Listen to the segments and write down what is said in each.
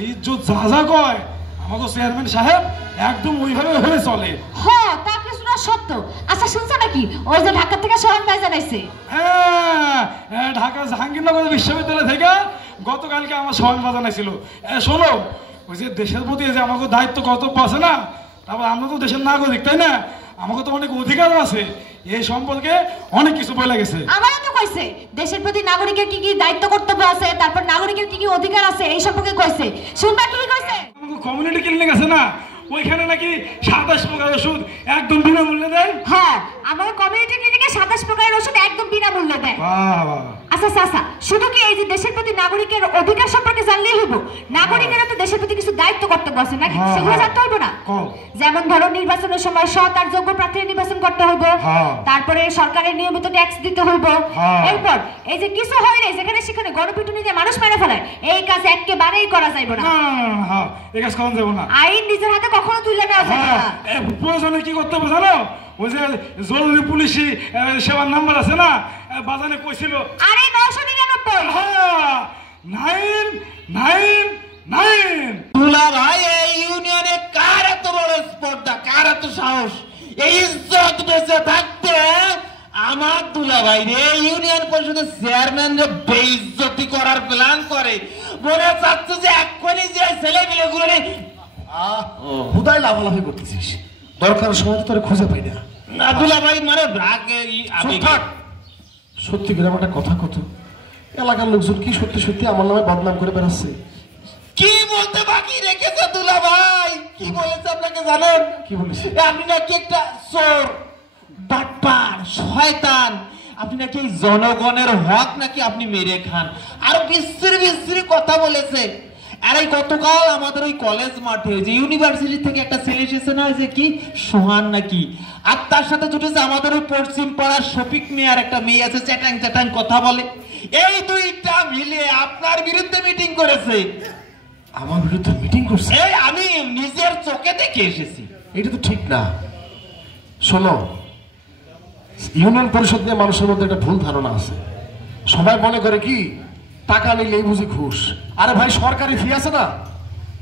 ওই ইজ্জত যা যা কয় আমাকে চেয়ারম্যান সাহেব একদম ওইভাবে চলে। হ্যাঁ তা কিছু না সত্য। আচ্ছা শুনছো নাকি ওই যে ঢাকা থেকে সোহান ভাই জানাইছে? হ্যাঁ ঢাকা জাহাঙ্গীরনগর বিশ্ববিদ্যালয় থেকে গতকালকে আমার সোহান ভাই জানাইছিল। শোনো ওই যে দেশের প্রতি যে আমাকে দায়িত্ব কর্তব্য আছে না, তারপর আমরা তো দেশের নাগরিক তাই না, আমাকে তো অনেক অধিকার আছে, এই সম্পর্কে অনেক কিছু বলে গেছে। আমারও তো কইছে দেশের প্রতি নাগরিকের কি কি দায়িত্ব কর্তব্য আছে, তারপর নাগরিকের কি কি অধিকার আছে এই সম্পর্কে কইছে। শুনবা কি কইছে? কমিউনিটি ক্লিনিক আছে না, ওইখানে নাকি 27 প্রকার ওষুধ একদম বিনামূল্যে দেয়। হ্যাঁ আমাদের কমিউনিটি ক্লিনিকে 27 প্রকারের ওষুধ একদম বিনামূল্যে দেয়। আচ্ছা চাচা শুধু কি এই যে দেশের প্রতি নাগরিকের অধিকার সম্পর্কে জানলেই হইব? নাগরিকেরও তো দেশের প্রতি কিছু দায়িত্ব কর্তব্য আছে নাকি, সেগুলো জানতে হইব না? যেমন ধরো নির্বাচনের সময় সৎ আর যোগ্য প্রার্থী নির্বাচন করতে হইব, তারপরে সরকারের নিয়মিত ট্যাক্স দিতে হইব, এরপর এই যে কিছু হয় না যেখানে সেখানে গণপিটুনিতে মানুষ মেরে ফেলায় এই কাজ একেবারেই করা যাইব না। এই কাজ করা যাবে না, আইন নিজের হাতে কখনো তুলে নেওয়া যাবে না। প্রয়োজনে কি করতে হবে জানো? ওই যে জরুরি পুলিশি সেবার নাম্বার আছে না, বাজানে কইছিল আরে 999। দুলা ভাই এই ইউনিয়নে কার এত বড় স্পর্ধা, কার এত সাহস, এই ইজ্জত বেঁচে থাকতে আমার দুলা ভাই রে ইউনিয়ন পরিষদের চেয়ারম্যান রে বেইজ্জতি করার প্ল্যান করে। মনে চাচ্ছে যে এক্ষুনি যে ছেলে মিলে গুলো হুদাই লাভালাভি করতেছিস, দরকার সময় তো তোরে খুঁজে পাই না। না দুলা ভাই মানে রাগে সত্যি করে একটা কথা কত, এলাকার লোকজন কি সত্যি সত্যি আমার নামে বদনাম করে বেড়াচ্ছে। কি বলতে বাকি রেখেছে দুলা ভাই? কি বলেছে আপনাকে জানেন? কি বলেছে? আপনি নাকি একটা চোর, বাটপার, শয়তান, আপনি নাকি এই জনগণের হক নাকি আপনি মেরে খান, আর বিশ্রী বিশ্রী কথা বলেছে। আর এই গতকাল আমাদের ওই কলেজ মাঠে যে ইউনিভার্সিটি থেকে একটা ছেলে এসেছে না, যে কি সোহান নাকি, আর তার সাথে জুটেছে আমাদের ওই পশ্চিম পাড়ার শফিক মেয়ার একটা মেয়ে আছে, চ্যাটাং চ্যাটাং কথা বলে। এই দুইটা মিলে আপনার বিরুদ্ধে মিটিং করেছে। আমার বিরুদ্ধে মিটিং করছে? এই আমি নিজের চোখে দেখে এসেছি। এটা তো ঠিক না। শোনো, ইউনিয়ন পরিষদ নিয়ে মানুষের মধ্যে একটা ভুল ধারণা আছে। সবাই মনে করে কি টাকা নিলেই বুঝি ঘুষ। আরে ভাই সরকারি ফি আছে না,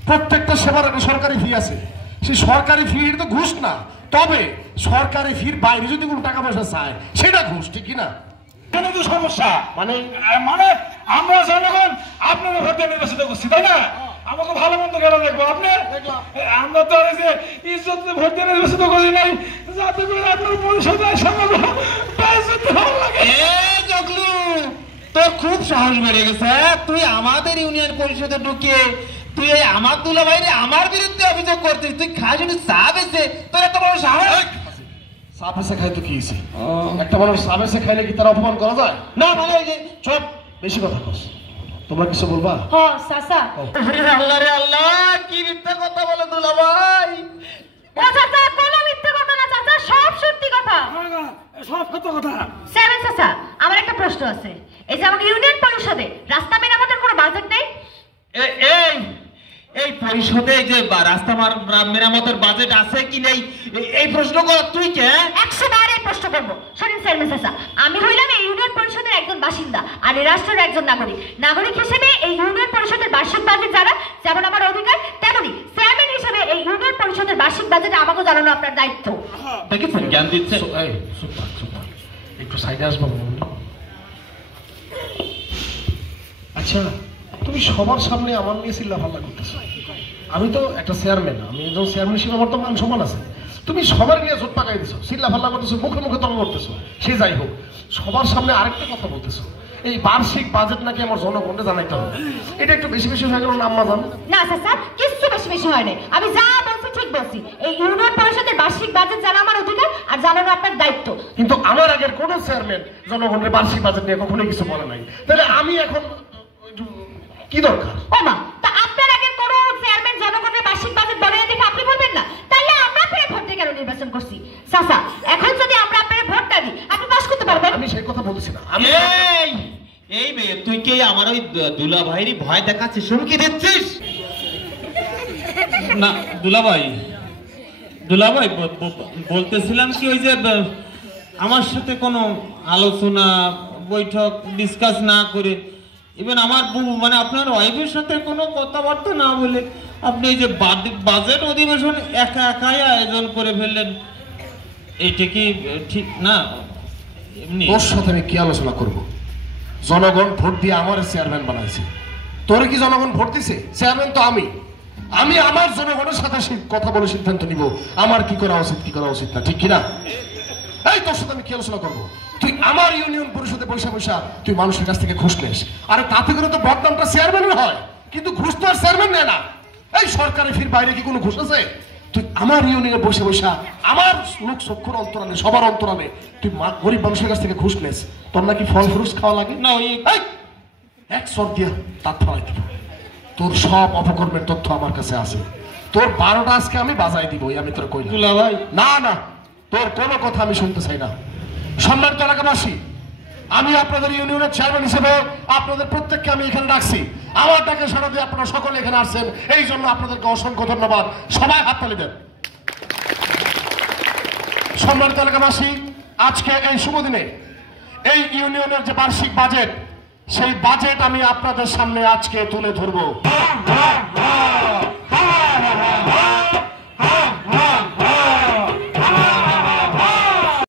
প্রত্যেকটা সেবার একটা সরকারি ফি আছে, সেই সরকারি ফি তো ঘুষ না। তবে সরকারি ফির বাইরে যদি কোনো টাকা পয়সা চায় সেটা ঘুষ, ঠিক কিনা? এখানে তো সমস্যা মানে আমরা জনগণ আপনাদের ভোটে নির্বাচিত করছি তাই না, আমাকে ভালো মন্দ কেন দেখবো আপনি? আমরা তো আর যে ইজ্জত ভোটে নির্বাচিত করি নাই যাতে করে আপনার পরিষদে ভালো লাগে। তোর খুব সাহস বেড়ে গেছে, তুই আমাদের ইউনিয়ন পরিষদে ঢুকে তুই আমার দুলা ভাইরে আমার বিরুদ্ধে অভিযোগ করছিস। তুই খাই যদি চা বেছে, তোর এত বড় সাহস? চা বেছে খাই তো কি হয়েছে? একটা মানুষ চা বেছে খাইলে কি তার অপমান করা যায়? না মানে ওই যে চুপ, বেশি কথা কস। তোমরা কিছু বলবা? হ্যাঁ চাচা। আল্লাহ রে আল্লাহ, কি মিথ্যা কথা বলে দুলা ভাই। ও চাচা কোনো মিথ্যা কথা না চাচা, সব সত্যি কথা। সব সত্য কথা। চেয়ারম্যান চাচা আমার একটা প্রশ্ন আছে, এই যে আমাদের ইউনিয়ন পরিষদে রাস্তা মেরামতের কোনো বাজেট নেই? এই পরিষদে যে রাস্তা মেরামতের বাজেট আছে কি নেই এই প্রশ্ন কর তুই কে? 100 বার এই প্রশ্ন করবো। শোনেন চেয়ারম্যান চাচা, আমি হইলাম এই ইউনিয়ন পরিষদের একজন বাসিন্দা আর এই রাষ্ট্রের একজন নাগরিক। নাগরিক হিসেবে এই ইউনিয়ন পরিষদের বার্ষিক বাজেট জানা যেমন আমার অধিকার, তেমনি চেয়ারম্যান হিসেবে এই ইউনিয়ন পরিষদের বার্ষিক বাজেট আমাকে জানানো আপনার দায়িত্ব। দেখেছেন জ্ঞান দিচ্ছে। একটু সাইডে আসবো। আচ্ছা তুমি সবার সামনে আমার নিয়ে চিল্লাফাল্লা করতেছো। আমি তো একটা চেয়ারম্যান, আমি একজন চেয়ারম্যান হিসেবে আমার তো মান সম্মান আছে। তুমি সবার নিয়ে জোট পাকাই দিছো, চিল্লাফাল্লা করতেছো, মুখে মুখে তর্ক করতেছো। সে যাই হোক, সবার সামনে আরেকটা কথা বলতেছো, এই বার্ষিক বাজেট নাকি আমার জনগণকে জানাইতে হবে। এটা একটু বেশি বেশি হয়ে গেল না আম্মা জান? না চাচা, কিছু বেশি বেশি হয় না, আমি যা বলছি ঠিক বলছি। এই ইউনিয়ন পরিষদের বার্ষিক বাজেট জানা আমার অধিকার আর জানানো আপনার দায়িত্ব। কিন্তু আমার আগের কোন চেয়ারম্যান জনগণের বার্ষিক বাজেট নিয়ে কখনোই কিছু বলে নাই, তাহলে আমি এখন কি দরকার? ও মা, তা আপনার আগের কোন চেয়ারম্যান জনগণের বার্ষিক বাজেট বলে দেখে আপনি বলবেন না? তাহলে আমরা আপনার ভোট দিয়ে কেন নির্বাচন করছি? চাচা এখন যদি আমরা আপনার ভোটটা দিই আপনি পাস করতে পারবেন? আমি সেই কথা বলছি না। এই মেয়ে তুই কে আমার ওই দুলা ভাইরই ভয় দেখাচ্ছিস, হুমকি দিচ্ছিস? না দুলা ভাই বলতেছিলাম কি ওই যে আমার সাথে কোনো আলোচনা বৈঠক ডিসকাস না করে ইভেন আমার মানে আপনার ওয়াইফের সাথে কোনো কথাবার্তা না বলে আপনি এই যে বাজেট অধিবেশন একা একাই আয়োজন করে ফেললেন, এইটা কি ঠিক না? এমনি তোর সাথে আমি কি আলোচনা করব? জনগণ ভোট দিয়ে আমার চেয়ারম্যান বানাইছে, তোরে কি জনগণ ভোট দিছে? চেয়ারম্যান তো আমি আমার জনগণের সাথে কথা বলে সিদ্ধান্ত নিব আমার কি করা উচিত কি করা উচিত না, ঠিক কিনা? এই তোর সাথে আমি কি আলোচনা করবো? তুই আমার ইউনিয়ন পরিষদে পয়সা পয়সা তুই মানুষের কাছ থেকে ঘুষ নেস, আরে তাতে করে তো বদনামটা চেয়ারম্যানের হয়, কিন্তু ঘুষ তো আর চেয়ারম্যান নেয় না। এই সরকারে ফির বাইরে কি কোনো ঘুষ আছে? তুই আমার ইউনিয়নে বসে বসে আমার লোক চক্ষুর অন্তরালে সবার অন্তরালে তুই গরিব মানুষের কাছ থেকে ঘুষ নেস, তোর নাকি ফল ফ্রুটস খাওয়া লাগে না? ওই এক সর দিয়া তার ফলাই দিব। তোর সব অপকর্মের তথ্য আমার কাছে আছে, তোর 12টা আজকে আমি বাজাই দিব, আমি তোর কইলাম। দুলা ভাই, না না, তোর কোনো কথা আমি শুনতে চাই না। সম্মানিত এলাকাবাসী, আমি আপনাদের ইউনিয়নের চেয়ারম্যান হিসেবে আপনাদের প্রত্যেককে আমি এখানে রাখছি। আমার ডাকে সাড়া দিয়ে আপনারা সকলে এখানে আসছেন, এই জন্য আপনাদেরকে অসংখ্য ধন্যবাদ। সবাই হাততালি দেন। সম্মানিত এলাকাবাসী, আজকে এই শুভ দিনে এই ইউনিয়নের যে বার্ষিক বাজেট, সেই বাজেট আমি আপনাদের সামনে আজকে তুলে ধরবো।